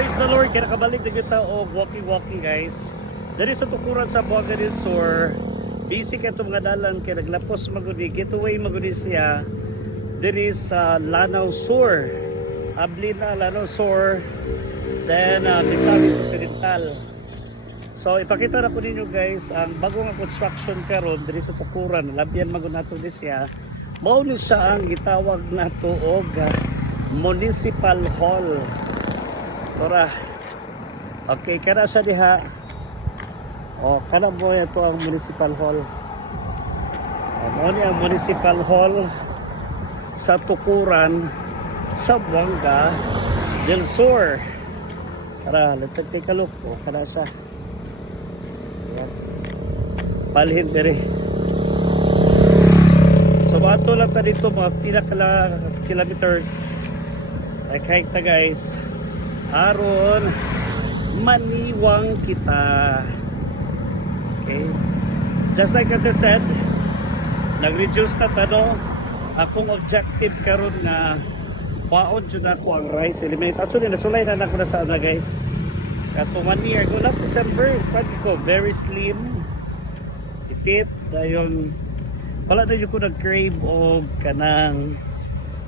Praise the Lord, kaya nakabalik na kita o walking guys. Dari sa tukuran sa Boaga del Sur, busy ka itong mga dalan kaya naglapos magudi, getaway magudi siya. Dari sa Lanao Sur, Ablina, Lanao Sur, then Misamis Occidental. So ipakita na po ninyo guys ang bagong construction karon dari sa tukuran, labyan magud nato di siya. Mao ni siya ang gitawag nato og Municipal Hall. Tora. Okay, kana sa diha. Oh, kana mo ito ang Municipal Hall. Mao ni ang Municipal Hall sa tukuran sa Boaga del Sur. Tara, let's take a look. Oh, kana sa. Yes. Palhin diri. So bato lang ta dito mga pinakala kilometers. Okay ta guys. Aron maniwang kita. Okay. Just like what I said, nag-reduce na tano. Akong objective karon na paon jud ako ang rice element. Actually nasulay na ako na sa ana guys. Katong 1 year ago last December, pag ko very slim. Itit dayon wala na yung ko nag-crave og kanang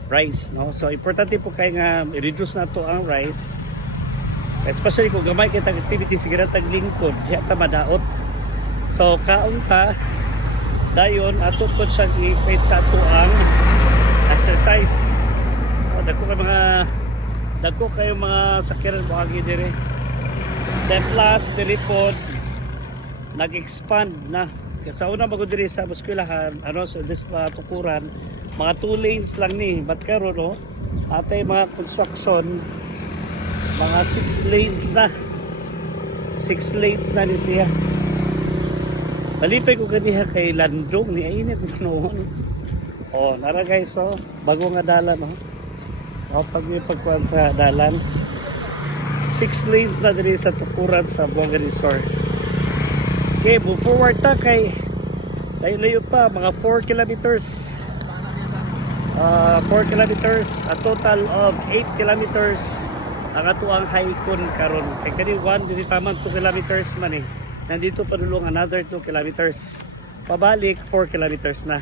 rice, no? So importante po kay nga i-reduce na to ang rice. Especially kung gamay kita activity sigara tag lingkod, diha ta madaot. So kaunta dayon ato pod sa i-feed sa ato ang exercise. Dagko kayo mga sakyanan mo agi dire. Then plus diri pod nag-expand na. Sa una magud diri sa eskwelahan, ano sa tukuran, mga 2 lanes lang ni. But karon no, atay mga construction mga 6 lanes na. 6 lanes na ni siya. Malipay ko ganiha kay landong ni init noon. Oh, nara guys, so bago nga dalan no. Oh, pagkuan sa dalan. 6 lanes na diri sa tukuran sa Boaga del Sur. Okay, move forward ta kay layo pa mga 4 kilometers. 4 kilometers, a total of 8 kilometers ang atuang haikon karon. Kay kani 1 dili tamang 2 kilometers man eh. Nandito pa dulong another 2 kilometers. Pabalik 4 kilometers na.